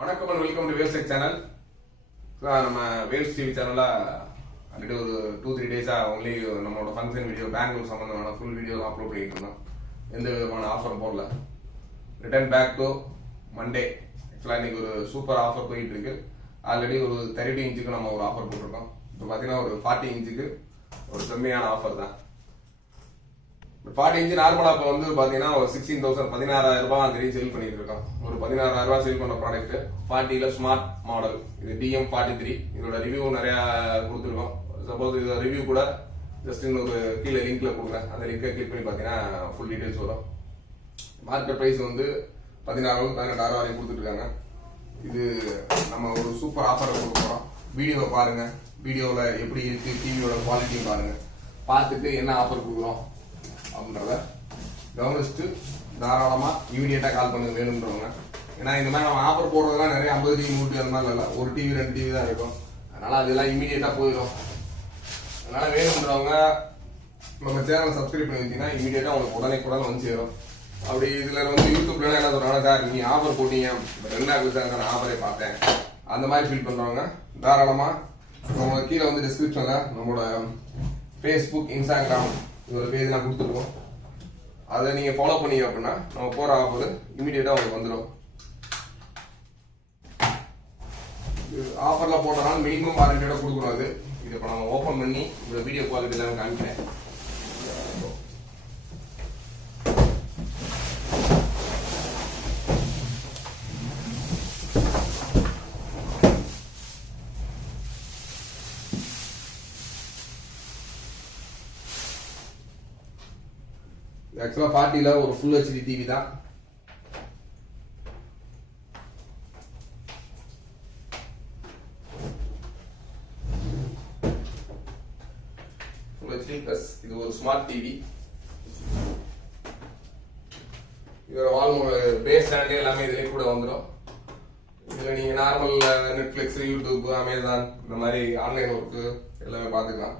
வணக்கம் and welcome to Vels channel. நம்ம Vels TV சேனலில் ஆல்ரெடி ஒரு 2-3 டேஸாக ஒன்லி நம்மளோட ஃபங்க்ஷன் வீடியோ பெங்களூர் சம்மந்தமான ஃபுல் வீடியோ அப்லோட் பண்ணிட்டு இருந்தோம். எந்த விதமான ஆஃபரும் போடல. Return back to Monday. ஆக்சுவலாக இன்னைக்கு ஒரு சூப்பர் ஆஃபர் போயிட்டு இருக்கு. ஆல்ரெடி ஒரு 32 இன்ச்சுக்கு நம்ம ஒரு ஆஃபர் போட்டிருக்கோம். இப்போ பார்த்தீங்கன்னா ஒரு 40 இன்ச்சுக்கு ஒரு செம்மையான ஆஃபர் தான். 40 இன்ச்சு நார்மலா இப்போ வந்து பாத்தீங்கன்னா ஒரு 16,000 16,000 ரூபாய் அந்த சேல் பண்ணிட்டு இருக்கோம். ஒரு 16,000 ரூபாய் சேல் பண்ண ப்ராடக்ட் 40ல ஸ்மார்ட் மாடல். இது DM43. இதோட ரிவ்யூ நிறைய கொடுத்துருக்கோம். சப்போஸ் இதோட ரிவ்யூ கூட ஜஸ்ட் இன்னொரு கீழே லிங்க்ல கொடுங்க. அந்த லிங்கை கிளிக் பண்ணி பாத்தீங்கன்னா ஃபுல் டீடைல்ஸ் வரும். மார்க்கெட் பிரைஸ் வந்து 16,000 18,000 வரைக்கும் கொடுத்துட்டு இருக்காங்க. இது நம்ம ஒரு சூப்பர் ஆஃபர் கொடுக்க போறோம். வீடியோவை பாருங்க. வீடியோல எப்படி இருக்கு, டிவியோட குவாலிட்டியும் பாருங்க. பார்த்துட்டு என்ன ஆஃபர் கொடுக்குறோம் அப்படின்றத கவனிச்சுட்டு தாராளமா இமீடியட்டா கால் பண்ணுங்க வேணும்ன்றவங்க. ஏன்னா இந்த மாதிரி நம்ம ஆஃபர் போடுறதுலாம் நிறைய 50 டிவி 100 அந்த மாதிரி இல்லை. ஒரு டிவி 2 டிவி தான் இருக்கும். அதனால அதெல்லாம் இமீடியட்டா போயிடும். அதனால வேணும்ன்றவங்க நம்ம சேனலை சப்ஸ்கிரைப் பண்ணி வச்சீங்கன்னா இமீடியட்டா உங்களுக்கு உடனே வந்து சேரும். அப்படி இதுல வந்து யூடியூப்ல என்ன சொல்றாங்க, சார் நீ ஆஃபர் போட்டீங்க, ரெண்டாவது சார் நான் ஆஃபரே பார்த்தேன் அந்த மாதிரி ஃபீல் பண்றவங்க தாராளமா நம்ம கீழே வந்து டிஸ்கிரிப்ஷன்ல நம்மளோட ஃபேஸ்புக், இன்ஸ்டாகிராம் இதோட பேஜ் நான் கொடுத்துருக்கோம். அதை நீங்க ஃபாலோ பண்ணீங்க அப்படின்னா நம்ம போற ஆஃபர் இமீடியட்டா உங்களுக்கு வந்துடும். ஆஃபர்ல போட்டனால மினிமம் வாரண்டியோட கொடுக்குறோம். இது இப்போ நம்ம ஓபன் பண்ணி இந்த வீடியோ குவாலிட்டி எல்லாம் காமிக்கிறேன். ஆக்சுவலா 40ல ஒரு ஃபுல் HD டிவி தான். ஃபுல் HD பிளஸ் இது ஒரு ஸ்மார்ட் டிவி. இதோட வால் பேஸ் ஸ்டாண்ட் எல்லாமே இதுலயே கூட வந்துடும். இதுல நீங்க நார்மல் நெட்ஃபிளிக்ஸ், யூடியூப், அமேசான் இந்த மாதிரி ஆன்லைன் ஒர்க்கு எல்லாமே பார்த்துக்கலாம்.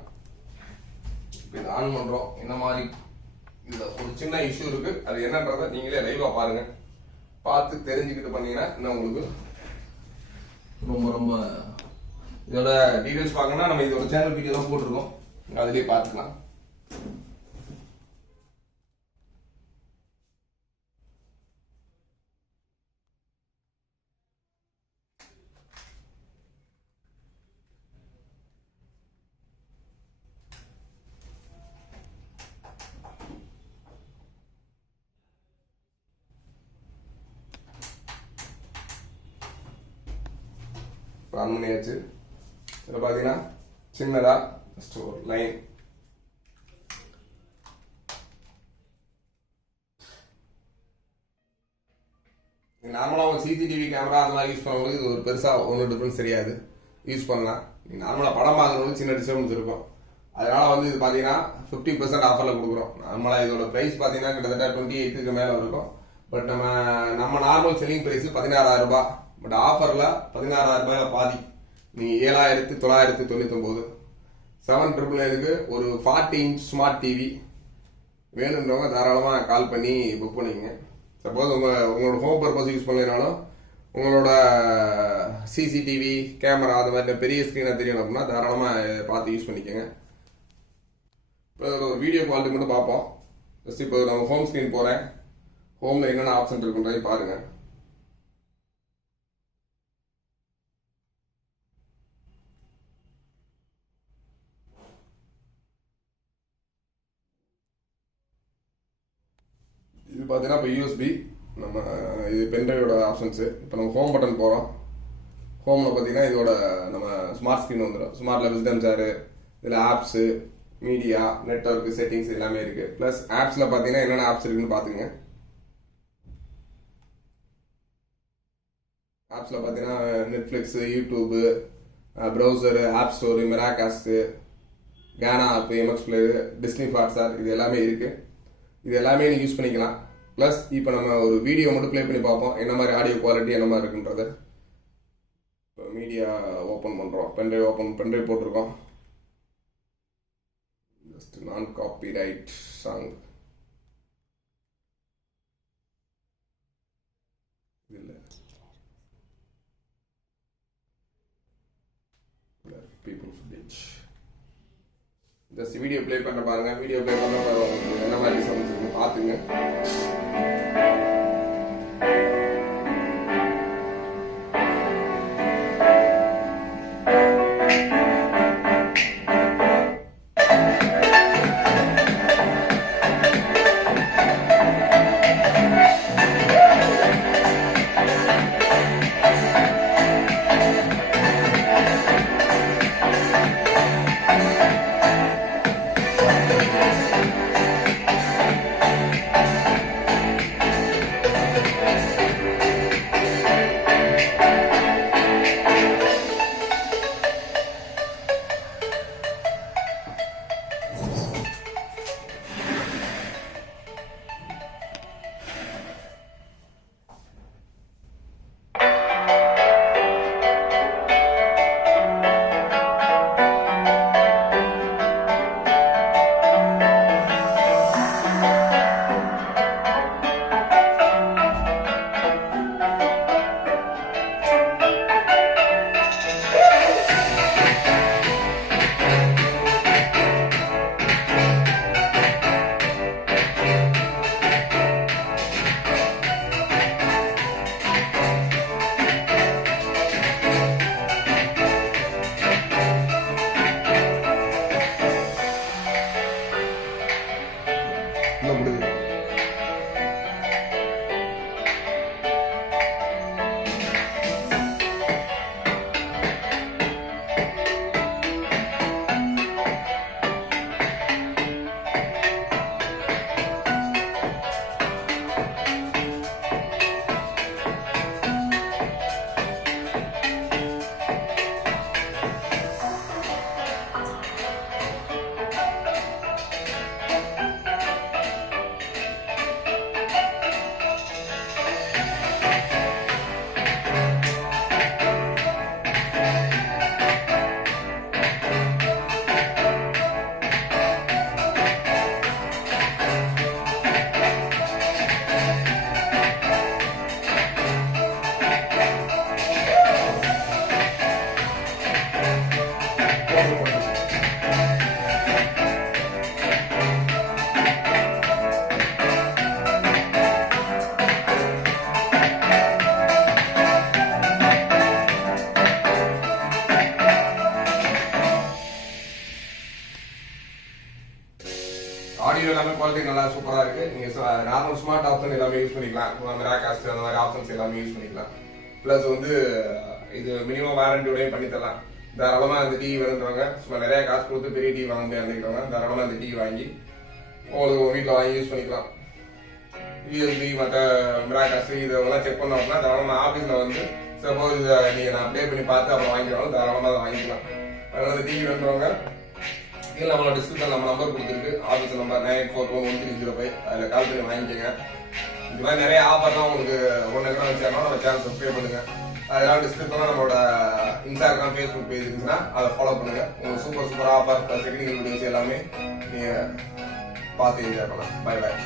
இப்போ இதை ஆன் பண்றோம். என்ன மாதிரி இதுல ஒரு சின்ன இஷ்யூ இருக்கு. அது என்னன்றத நீங்களே லைவா பாருங்க. பார்த்து தெரிஞ்சுக்கிட்டு பண்ணீங்கன்னா இன்னும் உங்களுக்கு ரொம்ப ரொம்ப இதோட டீடைல்ஸ் பார்க்கணும்னா நம்ம இதோட சேனல் வீடியோ தான் போட்டிருக்கோம். அதுலயே பார்த்துக்கலாம். ஆன் பண்ணியாச்சு. இதில் பார்த்தீங்கன்னா சின்னதா ஜஸ்ட் ஒரு லைன். நார்மலாக ஒரு CCTV கேமரா அதெல்லாம் யூஸ் பண்ணும்போது இது ஒரு பெருசாக ஒன்றும் டிஃபரன்ஸ் தெரியாது. யூஸ் பண்ணலாம். நார்மலாக படம் பார்க்கறது சின்ன டிஸ்டர்பன்ஸ் இருக்கும். அதனால வந்து இது பார்த்தீங்கன்னா 50% ஆஃபரில் கொடுக்குறோம். நார்மலாக இதோட ப்ரைஸ் பார்த்தீங்கன்னா கிட்டத்தட்ட 28க்கு மேலே இருக்கும். பட் நம்ம நார்மல் செல்லிங் ப்ரைஸ் 16,000 ரூபாய். பட் ஆஃபரில் 16,000 ரூபாய் பாதி. நீங்க 7,999 7,999க்கு ஒரு 40 இன்ச் ஸ்மார்ட் டிவி வேணுன்றவங்க தாராளமா கால் பண்ணி புக் பண்ணிக்கங்க. சப்போஸ் உங்களோட ஹோம் பர்பஸ் யூஸ் பண்ணலைனாலும் உங்களோட CCTV கேமரா அது மாதிரி பெரிய ஸ்கிரீனா தெரியணும் அப்படின்னா தாராளமா பார்த்து யூஸ் பண்ணிக்கோங்க. இப்போ ஒரு வீடியோ குவாலிட்டி மட்டும் பார்ப்போம். ஜஸ்ட் இப்போ நம்ம ஹோம் ஸ்கிரீன் போறேன். ஹோம்ல என்னென்ன ஆப்ஷன் இருக்குன்றதை பாருங்க. இது பார்த்தீங்கன்னா இப்போ USB நம்ம இது பென்ட்ரைவோட ஆப்ஷன்ஸு. இப்போ நம்ம ஹோம் பட்டன் போகிறோம். ஹோமில் பார்த்தீங்கன்னா இதோட நம்ம ஸ்மார்ட் ஸ்க்ரீன் வந்துடும். ஸ்மார்ட்டில் விஸ்டம் சாரு, இதில் ஆப்ஸு, மீடியா, நெட்வொர்க் செட்டிங்ஸ் எல்லாமே இருக்குது. ப்ளஸ் ஆப்ஸில் பார்த்தீங்கன்னா என்னென்ன ஆப்ஸ் இருக்குன்னு பார்த்துங்க. ஆப்ஸில் பார்த்தீங்கன்னா Netflix, YouTube, browser, app store, Miracast, Gaana app, MX player, Disney Hotstar இது எல்லாமே இருக்குது. இது எல்லாமே நீங்கள் யூஸ் பண்ணிக்கலாம். ப்ளஸ் இப்போ நம்ம ஒரு வீடியோ மட்டும் ப்ளே பண்ணி பார்ப்போம் என்ன மாதிரி ஆடியோ குவாலிட்டி என்ன மாதிரி இருக்குன்றது. இப்போ மீடியா ஓப்பன் பண்ணுறோம். பென்ட்ரைவ் போட்டிருக்கோம். ஜஸ்ட் நான் காப்பிரைட் சாங் இல்லை. ஸ்விட்ச். இந்த வீடியோ ப்ளே பண்ண பாருங்க. வீடியோ ப்ளே பண்ண உங்களுக்கு என்ன மாதிரி சவுண்ட்ஸ் இருக்குன்னு பார்த்துங்க. ஆடியோ எல்லாமே குவாலிட்டி நல்லா சூப்பரா இருக்கு. நீங்க நார்மல் ஸ்மார்ட் ஆப்ஷன் எல்லாமே யூஸ் பண்ணிக்கலாம். மிராகாஸ்ட் அந்த மாதிரி ஆப்ஷன்ஸ் எல்லாமே யூஸ் பண்ணிக்கலாம். பிளஸ் வந்து இது மினிமம் வாரண்டியோடய பண்ணி தரலாம். தாராளமா அந்த டிவி வேணுன்றவங்க சும்மா நிறைய காசு கொடுத்து பெரிய டிவி வாங்க முடியாதுன்றவங்க தாராளமா அந்த டிவி வாங்கி உங்களுக்கு வீட்டில் வாங்கி யூஸ் பண்ணிக்கலாம். யூஎஸ்பி மற்ற மிராகாஸ்ட் இதெல்லாம் செக் பண்ணோம் அப்படின்னா தாராளமா ஆஃபீஸில் வந்து சப்போஸ் இதை நீங்க நான் ப்ளே பண்ணி பார்த்து அப்புறம் வாங்கிக்கலாம் தாராளமாக அதை வாங்கிக்கலாம். அதனால அந்த டிவி வேணுன்றவங்க இல்லை நம்மளோட டிஸ்கிரிப்ஷன் நம்ம நம்பர் கொடுத்துருக்கு. ஆஃபீஸ் நம்பர் 94413005 அதில் கால் பண்ணி வாங்கிக்கோங்க. இந்த மாதிரி நிறைய ஆஃபர்லாம் உங்களுக்கு ஒன்று கூட வச்சாலும் நம்ம சேனல் சப்ஸ்கிரைப் பண்ணுங்க. அதெல்லாம் டிஸ்கிரிப்ஷனில் நம்மளோட இன்ஸ்டாகிராம் ஃபேஸ்புக் பேஜ் இருந்துச்சுன்னா அதை ஃபாலோ பண்ணுங்க. உங்களுக்கு சூப்பர் ஆஃபர் டெக்னிக்கல் வீடியோஸ் எல்லாமே நீங்கள் பார்த்து என்ஜாய் பண்ணலாம். Bye bye.